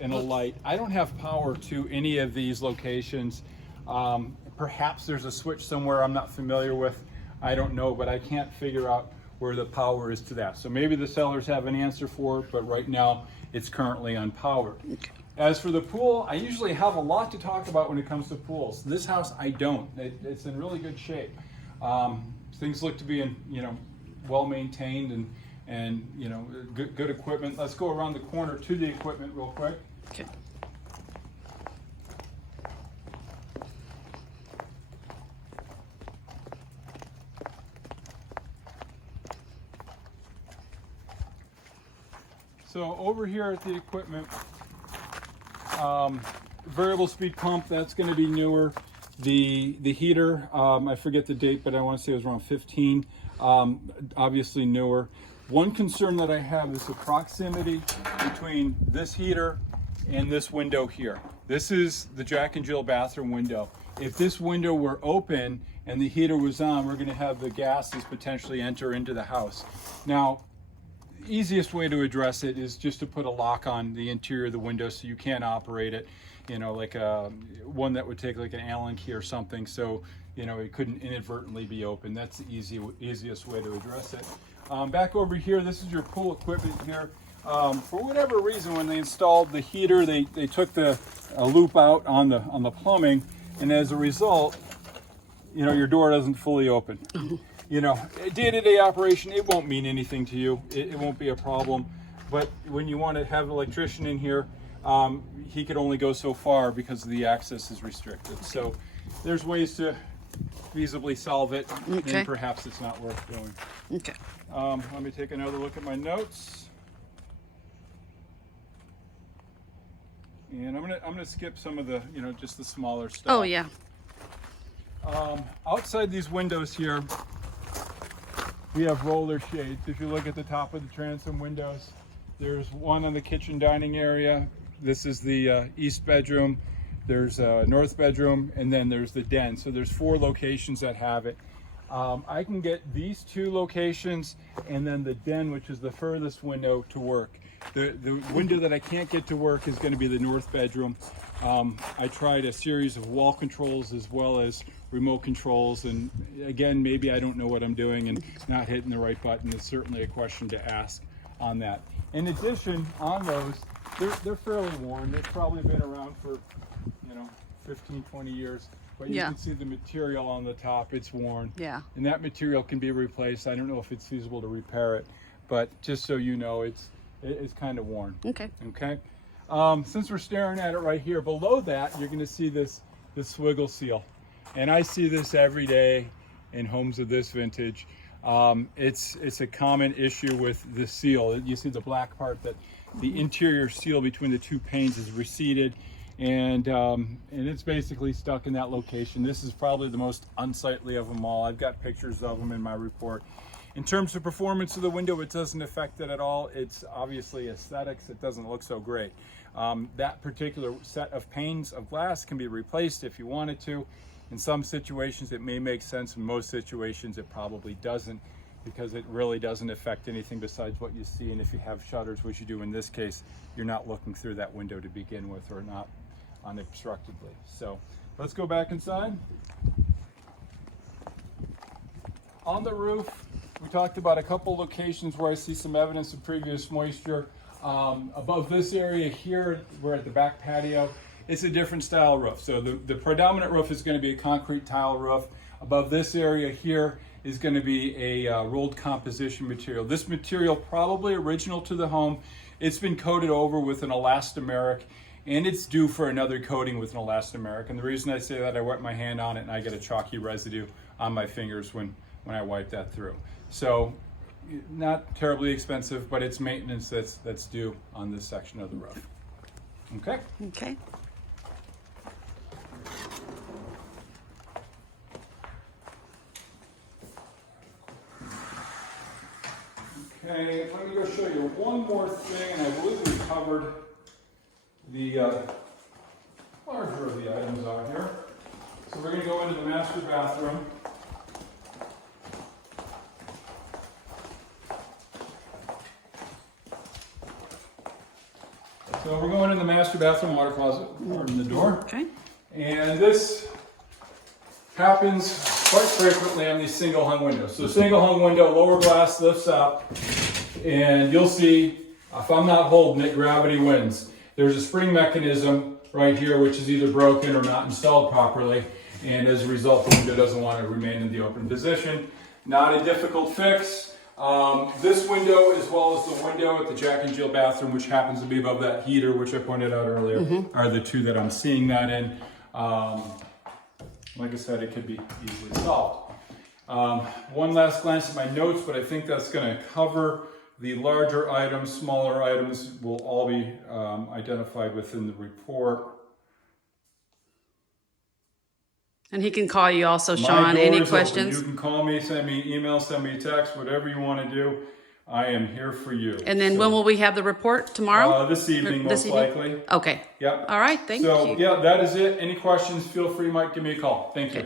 and a light. I don't have power to any of these locations. Perhaps there's a switch somewhere I'm not familiar with. I don't know, but I can't figure out where the power is to that. So maybe the sellers have an answer for it, but right now it's currently unpowered. As for the pool, I usually have a lot to talk about when it comes to pools. This house, I don't. It's in really good shape. Things look to be in, well maintained and good equipment. Let's go around the corner to the equipment real quick. Okay. So over here at the equipment, variable speed pump, that's going to be newer. The heater, I forget the date, but I want to say it was around 15. Obviously newer. One concern that I have is the proximity between this heater and this window here. This is the Jack and Jill bathroom window. If this window were open and the heater was on, we're going to have the gases potentially enter into the house. Now, easiest way to address it is just to put a lock on the interior of the window so you can't operate it, like one that would take like an Allen key or something, so it couldn't inadvertently be open. That's the easiest way to address it. Back over here, this is your pool equipment here. For whatever reason, when they installed the heater, they took the loop out on the plumbing, and as a result, your door doesn't fully open. Day-to-day operation, it won't mean anything to you. It won't be a problem. But when you want to have an electrician in here, he could only go so far because the access is restricted. So there's ways to feasibly solve it, and perhaps it's not worth doing. Okay. Let me take another look at my notes. And I'm gonna skip some of the, just the smaller stuff. Oh yeah. Outside these windows here, we have roller shades. If you look at the top of the transom windows, there's one on the kitchen dining area. This is the east bedroom. There's a north bedroom, and then there's the den. So there's 4 locations that have it. I can get these 2 locations and then the den, which is the furthest window, to work. The window that I can't get to work is going to be the north bedroom. I tried a series of wall controls as well as remote controls, and again, maybe I don't know what I'm doing and not hitting the right button. It's certainly a question to ask on that. In addition, on those, they're fairly worn. They've probably been around for 15, 20 years, but you can see the material on the top, it's worn. Yeah. And that material can be replaced. I don't know if it's feasible to repair it, but just so you know, it's kind of worn. Okay. Okay. Since we're staring at it right here, below that, you're going to see this swiggle seal. And I see this every day in homes of this vintage. It's a common issue with the seal. You see the black part, that the interior seal between the 2 panes is receded, and it's basically stuck in that location. This is probably the most unsightly of them all. I've got pictures of them in my report. In terms of performance of the window, it doesn't affect it at all. It's obviously aesthetics. It doesn't look so great. That particular set of panes of glass can be replaced if you wanted to. In some situations it may make sense. In most situations it probably doesn't, because it really doesn't affect anything besides what you see. And if you have shutters, which you do in this case, you're not looking through that window to begin with, or not unobstructedly. So let's go back inside. On the roof, we talked about a couple locations where I see some evidence of previous moisture. Above this area here, we're at the back patio. It's a different style roof. So the predominant roof is going to be a concrete tile roof. Above this area here is going to be a rolled composition material. This material, probably original to the home. It's been coated over with an elastomeric, and it's due for another coating with an elastomeric. And the reason I say that, I wet my hand on it and I get a chalky residue on my fingers when I wipe that through. So not terribly expensive, but it's maintenance that's due on this section of the roof. Okay? Okay. Okay, let me go show you one more thing, and I believe we covered the larger of the items out here. So we're going to go into the master bathroom. So we're going in the master bathroom water closet, pardon the door. Okay. And this happens quite frequently on these single hung windows. So single hung window, lower glass lifts up, and you'll see, if I'm not holding it, gravity wins. There's a spring mechanism right here which is either broken or not installed properly, and as a result the window doesn't want to remain in the open position. Not a difficult fix. This window, as well as the window at the Jack and Jill bathroom, which happens to be above that heater, which I pointed out earlier, are the two that I'm seeing that in. Like I said, it could be easily solved. One last glance at my notes, but I think that's going to cover the larger items. Smaller items will all be identified within the report. And he can call you also, My Sean, door any is open. questions? You can call me, send me an email, send me a text, whatever you want to do. I am here for you. And then So, when will we have the report? Tomorrow? this evening, This most evening? likely. Okay. Yep. All right. Thank So, you. yeah, that is it. Any questions, feel free, Mike, give me a call. Thank you.